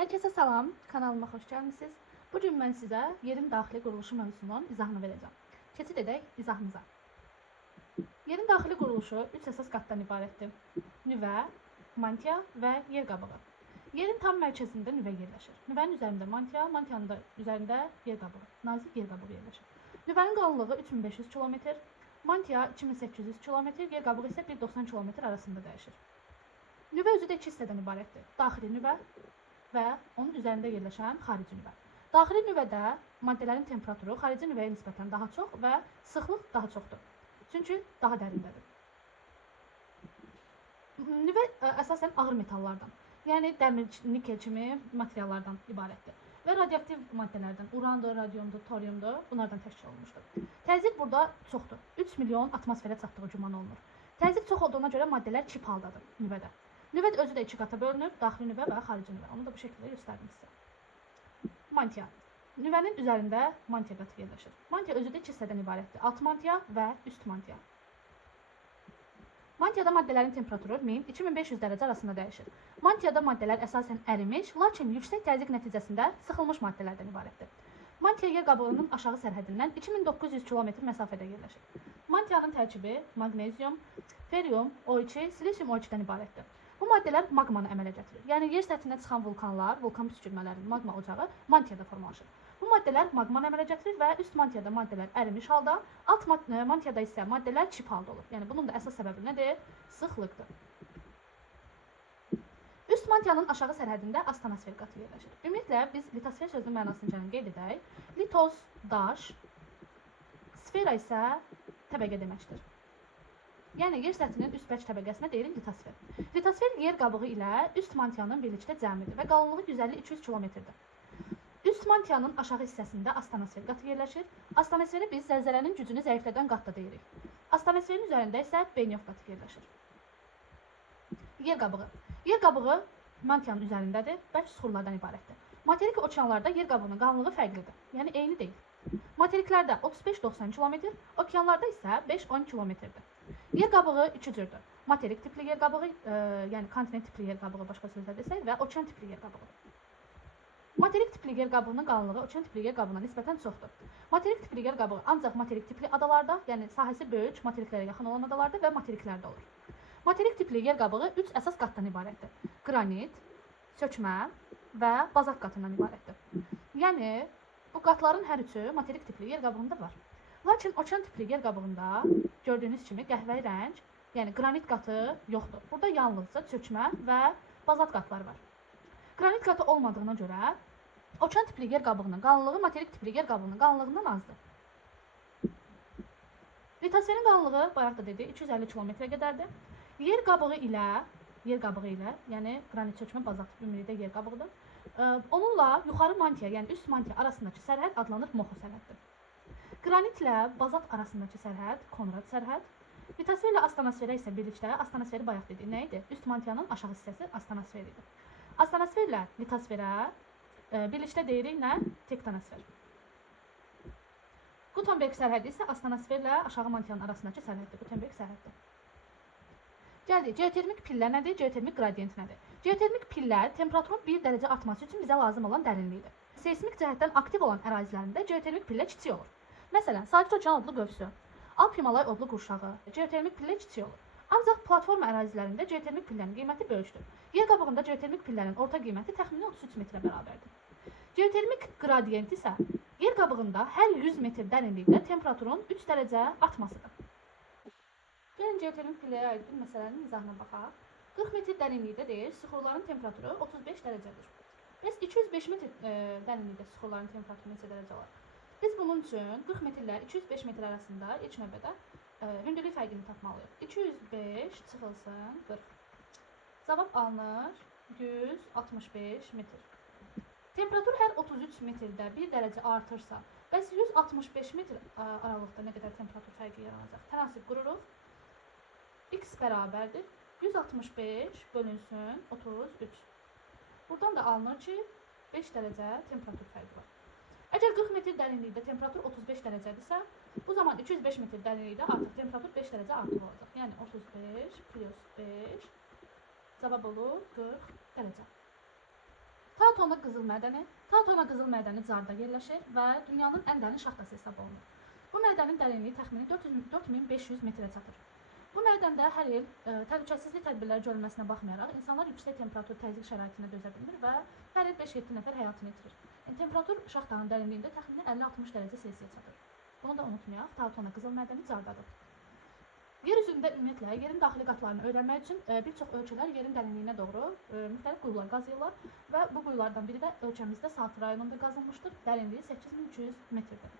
Herkese salam, kanalıma xoş gəlmisiniz. Bugün mən sizə yerin daxili quruluşu mövzusunun izahını verəcəm. Keçid edək izahımıza. Yerin daxili quruluşu 3 əsas qatdan ibarətdir. Nüvə, mantia və yer qabığı. Yerin tam mərkəzində nüvə yerləşir. Nüvənin üzərində mantia, mantiyanın da üzərində yer qabığı, nazik yer qabığı yerləşir. Nüvənin qalınlığı 3500 km, mantia 2800 km, yer qabığı isə 190 km arasında dəyişir. Nüvə özü də 2 hissədən ibarətdir. Daxili nüvə və onun üzərində yerləşən xarici nüvə. Daxili nüvədə maddələrin temperaturu xarici nüvəyə nisbətən daha çox və sıxlıq daha çoxdur. Çünki daha dərindədir. Nüvə əsasən ağır metallardan, yəni dəmir, nikel kimi materiallardan ibarətdir və radioaktiv maddələrdən, urandır, radiumdur, toryumdur, bunlardan təşkil olunmuşdur. Təzyiq burada çoxdur. 3 milyon atmosferə çatdığı güman olunur. Təzyiq çox olduğuna görə maddələr çip haldadır nüvədə. Nüvə özü də 2 qata bölünür, daxili nüvə və xarici nüvə. Onu da bu şəkildə göstərdim sizə. Mantia. Nüvənin üzərində mantia qatı yerləşir. Mantia özü də 2 hissədən ibarətdir. Alt mantia və üst mantia. Mantiyada maddələrin temperaturu 1000-2500 dərəcə arasında dəyişir. Mantiyada maddələr əsasən ərimiş, lakin yüksək təzyiq nəticəsində sıxılmış maddələrdən ibarətdir. Mantia yer qabığının aşağı sərhədindən 2900 km məsafədə yerləşir. Mantiyanın tərkibi maqnezium, ferium, O2, silisium O2-dən ibarətdir. Bu maddələr maqmanı əmələ gətirir. Yəni yer səthinə çıxan vulkanlar, vulkan püskürmələrinin magma ocağı mantiyada formalaşır. Bu maddələr maqmanı əmələ gətirir və üst mantiyada maddələr ərimiş halda, alt mantiyada isə maddələr çip halda olur. Yəni bunun da əsas səbəbi nədir? Sıxlıqdır. Üst mantiyanın aşağı sərhədində astanosfer qatı yerləşir. Ümumiyyətlə biz litosfer sözünün mənasını qeyd edək. Litos daş, sfera isə təbəqə deməkdir. Yəni yer səthinin üst bərk təbəqəsinə deyirik litosfer. Litosfer yer qabığı ilə üst mantiyanın birlikdə cəmidir və qalınlığı 150-200 km-dir. Üst mantiyanın aşağı hissəsində astanosfer qatı yerləşir. Astanosferi biz zəlzələnin gücünü zəiflədən qatda deyirik. Astanosferin üzərində isə Benyov qatı yerləşir. Yer qabığı. Yer qabığı mantiyanın üzərindədir, bərk süxurlardan ibarətdir. Materik okeanlarda yer qabığının qalınlığı fərqlidir, yəni eyni deyil. Materiklərdə 35-90 km, okeanlarda isə 5-10 km-dir. Yer qabığı iki cürdür. Materik tipli yer qabığı, yəni kontinent tipli yer qabığı başqa sözlə desək və okean tipli yer qabığı. Materik tipli yer qabığının qalınlığı okean tipli yer qabığına nisbətən çoxdur. Materik tipli yer qabığı ancaq materik tipli adalarda, yəni sahəsi böyük, materiklərə yaxın olan adalarda və materiklərdə olur. Materik tipli yer qabığı 3 əsas qatdan ibarətdir. Qranit, çökmə və bazalt qatından ibarətdir. Yəni bu qatların hər üçü materik tipli yer qabığında var. Lakin okean tipli yer qabığında gördüyünüz kimi qəhvəyi rəng, yəni qranit qatı yoxdur. Burada yalnızca çökmə və bazalt qatlar var. Qranit qatı olmadığına görə okean tipli yer qabığının qalınlığı materik tipli yer qabığının qalınlığından azdır. Litosferin qalınlığı bayaq da dedik 250 km-ə qədərdir. Yer qabığı ilə, yəni qranit, çökmə, bazalt ümumilikdə yer qabığıdır. Onunla yuxarı mantiya, yəni üst mantiya arasındakı sərhəd adlanır Moho sərhəddir. Qranitlə bazalt arasındakı sərhəd Konrad sərhəd. Litosfer ilə astanosferə isə birlikdə, astanosferi bayaq dedik, nə idi? Üst mantiyanın aşağı hissəsi astanosfer idi. Astanosfer ilə litosferə birlikdə deyirik nə? Tektonosfer. Gutenberg sərhədi isə astanosfer ilə aşağı mantiyanın arasındakı sərhəddir. Gutenberg sərhəddir. Gəldik, geotermik pillər nədir? Geotermik qradiyent nədir? Geotermik pillər temperaturun 1 dərəcə artması üçün bizə lazım olan dərinlikdir. Seismik cəhətdən aktiv olan ərazilərində geotermik pillə kiçik olur. Məsələn, Sakit Okean adlı qövsü, Alp Himalay adlı qurşağı, geotermik pillə kiçik olur. Ancaq platforma ərazilərində geotermik pillərin qiyməti böyükdür. Yer qabığında geotermik pillərin orta qiyməti təxminən 33 metrə bərabərdir. Geotermik qradiyent isə yer qabığında hər 100 metr dərinlikdə temperaturun 3 dərəcə artmasıdır. Gəlin geotermik pilləyə aid bir məsələnin izahına baxaq. 40 metr dərinlikdə deyir, süxurların temperaturu 35 dərəcədir. Bəs 205 metr dərinlikdə süxurların temperaturu neçə dərəcə olar? Biz bunun üçün 40 metr ilə 205 metr arasında ilk növbədə hündürlük fərqini tapmalıyıq. 205 çıxılsın 40. Cavab alınır 165 metr. Temperatur hər 33 metrdə 1 dərəcə artırsa, bəs 165 metr aralıqda nə qədər temperatur fərqi yaranacaq? Tənasib qururuq. X bərabərdir 165 bölünsün 33. Buradan da alınır ki 5 dərəcə temperatur fərqi var. Əgər 40 metr dərinlikdə temperatur 35 dərəcədirsə, bu zaman 205 metr dərinlikdə artıq temperatur 5 dərəcə artıq olacaq. Yəni 35 plus 5 cavab olur 40 dərəcə. Ta Taotona qızıl mədəni. Taotona qızıl mədəni Carda yerləşir və dünyanın ən dərin şaxtası hesab olunur. Bu mədənin dərinliyi təxmini 4500 metrə çatır. Bu mədəndə hər il təhlükəsizlik tədbirləri görülməsinə baxmayaraq insanlar yüksək temperatur təzyiq şəraitinə dözə bilmir və hər il 5-7 nəfər həyatını itirir. Temperatur şaxtanın dərinliyində təxmini 50-60 dərəcə Selsiyə çatır. Bunu da unutmayaq, Taotona qızıl mədəni Cardadır. Yer üzündə ümumiyyətlə yerin daxili qatlarını öyrənmək üçün bir çox ölçülər yerin dərinliyinə doğru müxtəlif quyular qazıyırlar və bu quyulardan biri də ölkəmizdə Saltı rayonunda qazılmışdır. Dərinliyi 8300 metrdir.